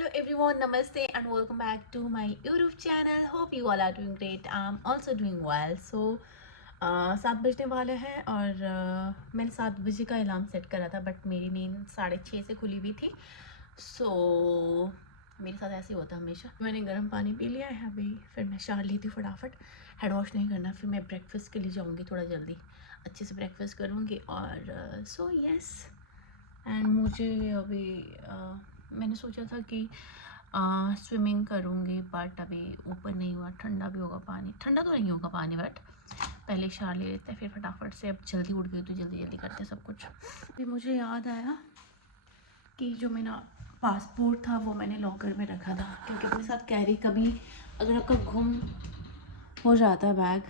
Hello everyone, namaste and welcome back to my YouTube channel. Hope you all are doing great. I'm also doing well. So 7 बजने वाले हैं और मैंने 7 बजे का अलार्म सेट करा था बट मेरी नींद 6:30 से खुली हुई थी. सो मेरे साथ ऐसे ही होता है हमेशा. मैंने गर्म पानी पी लिया है अभी, फिर मैं शावर ली थी फटाफट. हेड वॉश नहीं करना, फिर मैं ब्रेकफास्ट के लिए जाऊँगी थोड़ा जल्दी. अच्छे से ब्रेकफास्ट करूँगी और सो यस. एंड मुझे अभी मैंने सोचा था कि स्विमिंग करूँगी बट अभी ऊपर नहीं हुआ. ठंडा भी होगा पानी, ठंडा तो नहीं होगा पानी बट पहले शावर ले लेते हैं फिर फटाफट से. अब जल्दी उठ गई तो जल्दी जल्दी करते हैं सब कुछ. फिर मुझे याद आया कि जो मेरा पासपोर्ट था वो मैंने लॉकर में रखा था, क्योंकि अपने साथ कैरी कभी अगर आपका गुम हो जाता है बैग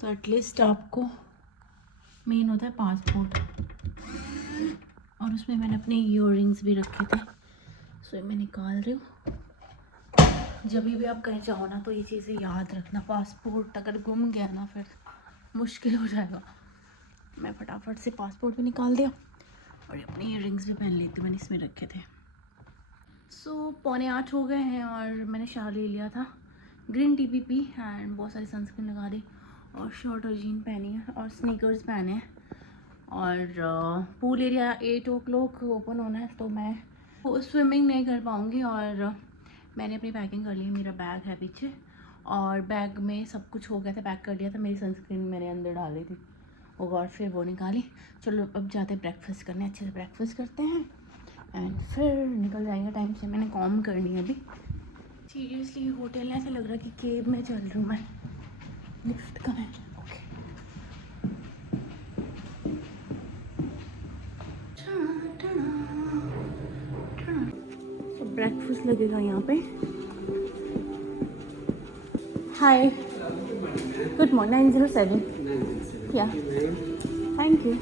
तो एटलीस्ट आपको मेन होता है पासपोर्ट. और उसमें मैंने अपने ईयररिंग्स भी रखे थे. सो ये मैं निकाल रही हूँ. जब भी आप कहीं जाओ ना तो ये चीज़ें याद रखना. पासपोर्ट अगर गुम गया ना फिर मुश्किल हो जाएगा. मैं फटाफट से पासपोर्ट भी निकाल दिया और अपने ईयररिंग्स भी पहन ली थी, मैंने इसमें रखे थे. सो 7:45 हो गए हैं और मैंने शावर ले लिया था. ग्रीन टी भी पी एंड बहुत सारी सनस्क्रीन लगा दी और शर्ट और जीन पहनी है और स्नीकर्स पहने हैं. और पूल एरिया 8 o'clock ओपन होना है तो मैं स्विमिंग नहीं कर पाऊँगी. और मैंने अपनी पैकिंग कर ली है. मेरा बैग है पीछे और बैग में सब कुछ हो गया था, पैक कर लिया था. मेरी सनस्क्रीन मैंने अंदर डाली थी और फिर वो निकाली. चलो अब जाते हैं ब्रेकफास्ट करने. अच्छे से ब्रेकफास्ट करते हैं एंड फिर निकल जाएंगे टाइम से. मैंने कॉम करनी है अभी. सीरियसली होटल ऐसा लग रहा है कि केब में चल रही हूँ मैं. लिफ्ट का है. ब्रेकफास्ट लगेगा यहाँ पे. हाय, गुड मॉर्निंग. 907 या थैंक यू.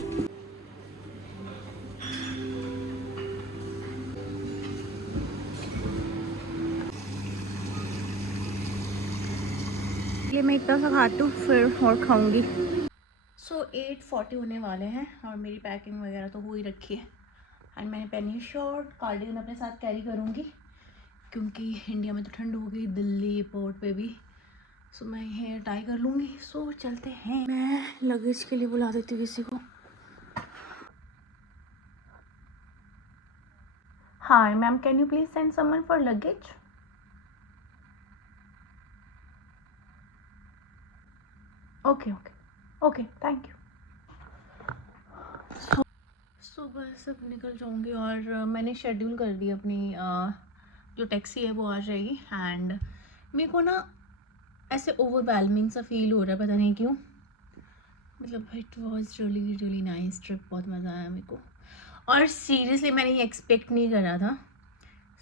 ये मैं इतना सा खाती हूँ फिर और खाऊंगी. सो 8:40 होने वाले हैं और मेरी पैकिंग वगैरह तो हो ही रखी है. एंड मैंने पहनी है शर्ट. कार्डिगन अपने साथ कैरी करूँगी क्योंकि इंडिया में तो ठंड होगी, दिल्ली एयरपोर्ट पे भी. सो मैं हेयर टाई कर लूँगी. सो चलते हैं. मैं लगेज के लिए बुला देती हूँ किसी को. Hi ma'am, can you please send someone for luggage. Okay okay okay thank you. So बस अब निकल जाऊँगी और मैंने शेड्यूल कर दी अपनी जो टैक्सी है वो आ जाएगी. एंड मेरे को ना ऐसे ओवरवेलमिंग सा फील हो रहा है, पता नहीं क्यों. मतलब it was really really nice trip. बहुत मज़ा आया मेरे को और सीरियसली मैंने ये एक्सपेक्ट नहीं करा था.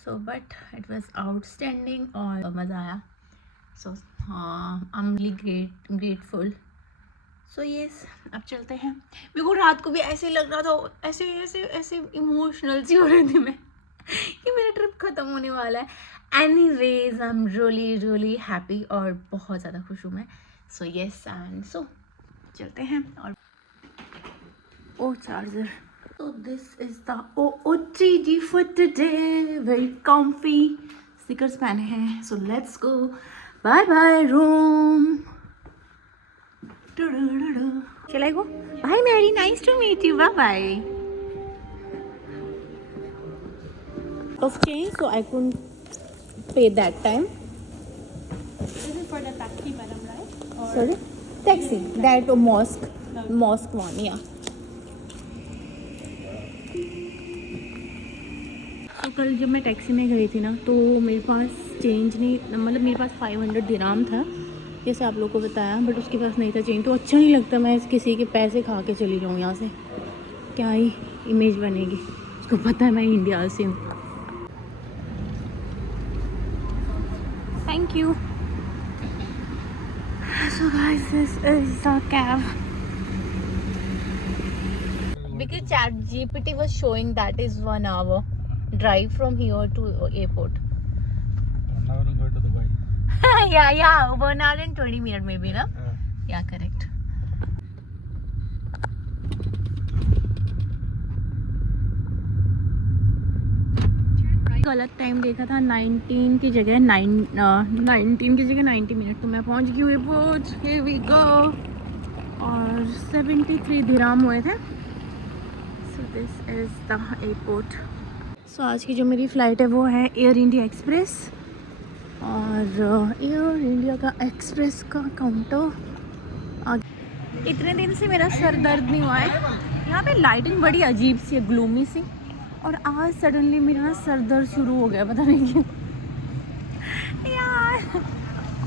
So but it was outstanding और मज़ा आया. So I am really grateful. So yes अब चलते हैं. मेरे को रात को भी ऐसे लग रहा था, ऐसे ऐसे ऐसे इमोशनल सी हो रही थी मैं कि मेरा ट्रिप ख़त्म होने वाला है. Anyways I am really really happy और बहुत ज़्यादा खुश हूँ मैं. सो येस एंड सो चलते हैं. और ओ charger. So this is the OOTD for today. Very comfy. Stickers पहने हैं. So let's go. Bye bye room. Shall I go? Bye, Mary. Nice to meet you. Bye bye. Of change, so I couldn't pay that time. This is for the taxi, madam, right? Or Sorry, taxi. That mosque, mosque one, yeah. तो कल जब मैं taxi में गई थी ना तो मेरे पास चेंज नहीं, मतलब मेरे पास 500 दिराम था जैसे आप लोगों को बताया, बट उसके पास नहीं था चेंज. तो अच्छा नहीं लगता मैं किसी के पैसे खा के चली जाऊँ यहाँ से. क्या ही इमेज बनेगी. उसको पता है मैं इंडिया से हूँ. Thank you. So guys this is the cab. Because ChatGPT was showing that is 1 hour drive from here to airport. 1 hour to go to Dubai. yeah 1 hour and 20 minutes maybe na. Yeah correct. गलत time देखा था, 19 की जगह 90 minute. तो मैं पहुंच गई हूँ एयरपोर्ट। Here we go. और 73 दिरहाम हुए थे। So this is the airport. So आज की जो मेरी फ़्लाइट है वो है एयर इंडिया एक्सप्रेस। और एयर इंडिया का एक्सप्रेस का काउंटर आगे। इतने दिन से मेरा सर दर्द नहीं हुआ है। यहाँ पे लाइटिंग बड़ी अजीब सी है, ग्लूमी सी। और आज सडनली मेरा ना सर दर्द शुरू हो गया, पता नहीं क्यों यार।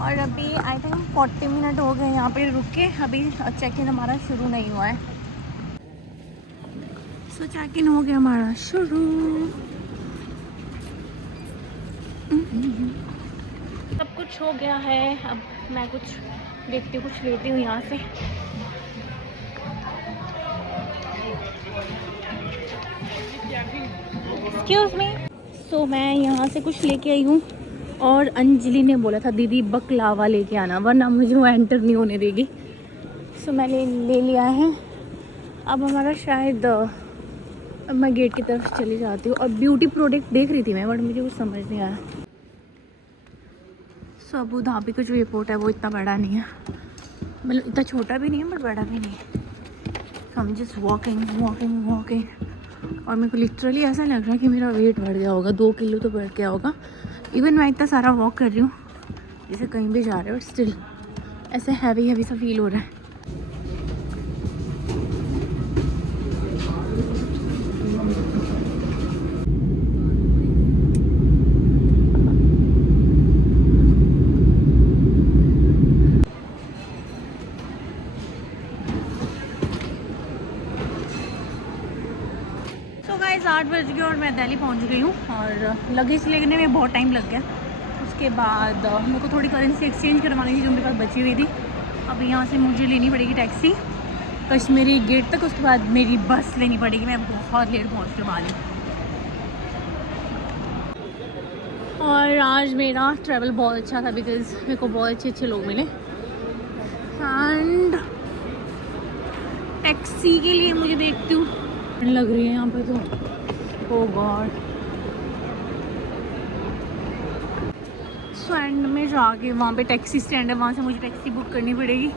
और अभी आई थिंक 40 मिनट हो गए यहाँ पे रुक के। अभी चेक इन हमारा शुरू नहीं हुआ है। सो चेक इन हो गया हमारा शुरू। सब कुछ हो गया है। अब मैं कुछ देखती हूँ, कुछ लेती हूँ यहाँ से। Excuse me. सो मैं यहाँ से कुछ लेके आई हूँ। और अंजलि ने बोला था दीदी बकलावा लेके आना, वरना मुझे वो एंटर नहीं होने देगी। सो मैंने ले लिया है। अब हमारा शायद अब मैं गेट की तरफ चली जाती हूँ। और ब्यूटी प्रोडक्ट देख रही थी मैं, बट मुझे कुछ समझ नहीं आया। सो अबू धाबी का जो एयरपोर्ट है वो इतना बड़ा नहीं है, मतलब इतना छोटा भी नहीं है बट बड़ा भी नहीं है। सो हम जस्ट वॉकिंग। और मेरे को लिटरली ऐसा लग रहा है कि मेरा वेट बढ़ गया होगा, 2 किलो तो बढ़ गया होगा। इवन मैं इतना सारा वॉक कर रही हूँ जैसे कहीं भी जा रहे हो, बट स्टिल ऐसे हैवी सा फील हो रहा है। तो गाइस 8 बज गए और मैं दिल्ली पहुंच गई हूँ। और लगेज लेने में बहुत टाइम लग गया। उसके बाद मेरे को थोड़ी करेंसी एक्सचेंज करवानी थी जो मेरे पास बची हुई थी। अब यहाँ से मुझे लेनी पड़ेगी टैक्सी कश्मीरी गेट तक। उसके बाद मेरी बस लेनी पड़ेगी। मैं बहुत लेट पहुँचने वाली हूँ। और आज मेरा ट्रैवल बहुत अच्छा था बिकॉज़ मेरे को बहुत अच्छे लोग मिले। एंड टैक्सी के लिए मुझे देखती हूँ लग रही है यहाँ पे तो। ओह गॉड। सो एंड में जाके वहाँ पे टैक्सी स्टैंड है, वहाँ से मुझे टैक्सी बुक करनी पड़ेगी।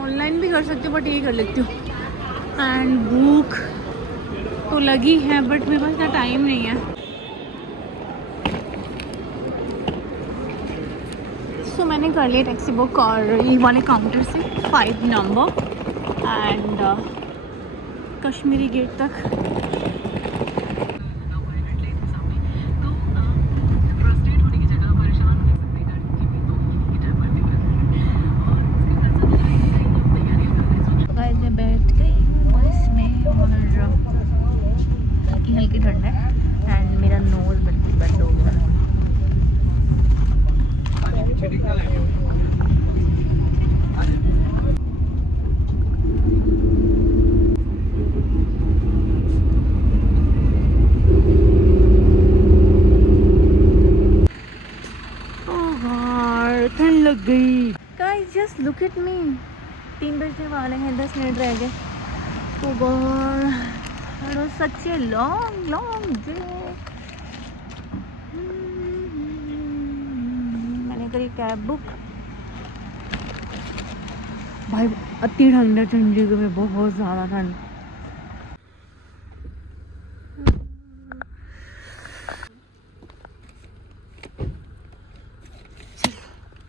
ऑनलाइन भी कर सकती हूँ बट यही कर लेती हूँ। एंड भूख तो लगी है बट मेरे पास इतना टाइम नहीं है। सो मैंने कर लिया टैक्सी बुक और ये वाले काउंटर से 5 नंबर एंड कश्मीरी गेट तक। मैं बैठ गई हूँ बस में और हल्की ठंड है एंड मेरा नोज बंद हो गया। ठंड लग गई। Guys just look at me. 3 बजने वाले हैं, 10 मिनट रह गए। Oh God, such a long day. मैंने करी कैब बुक। भाई अति ठंड है चंडीगढ़ में, बहुत ज़्यादा ठंड।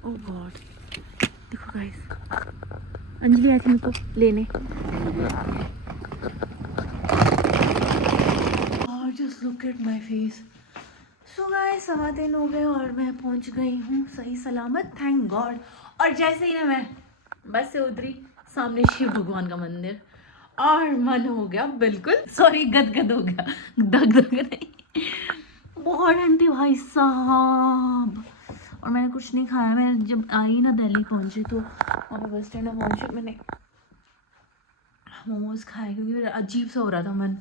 ओह गॉड, देखो गाइस अंजलि आई थी मेरे को लेने। और just look at my face. So guys 3:15 हो गए और मैं पहुंच गई हूँ सही सलामत, थैंक गॉड। और जैसे ही ना मैं बस से उतरी, सामने शिव भगवान का मंदिर और मन हो गया बिल्कुल, सॉरी गदगद हो गया, दग नहीं। बहुत ठंड थी भाई साहब। और मैंने कुछ नहीं खाया। मैं जब आई ना दिल्ली पहुंची तो वहाँ पे बस स्टैंड में पहुंची, मैंने मोमोज खाए क्योंकि मेरा अजीब सा हो रहा था मन।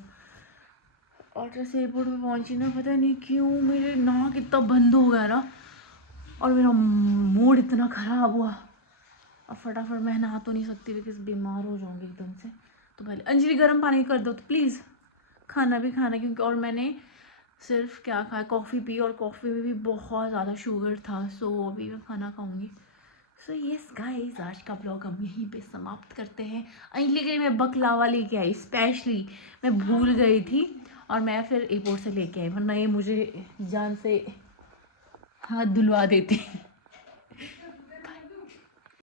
और जैसे एयरपोर्ट में पहुंची ना, पता नहीं क्यों मेरे नाक इतना बंद हो गया ना और मेरा मूड इतना ख़राब हुआ। अब फटाफट मैं नहा तो नहीं सकती बिकॉज बीमार हो जाऊँगी एकदम से। तो पहले अंजलि गर्म पानी कर दो तो प्लीज़, खाना भी खाना क्योंकि। और मैंने सिर्फ क्या खाया, कॉफ़ी पी, और कॉफ़ी में भी बहुत ज़्यादा शुगर था। सो अभी मैं खाना खाऊंगी। सो यस गाइस, आज का ब्लॉग हम यहीं पे समाप्त करते हैं। अंजलि के लिए मैं बकलावा लेके आई स्पेशली, मैं भूल गई थी और मैं फिर एयरपोर्ट से लेके आई, वरना ये मुझे जान से हाथ धुलवा देती।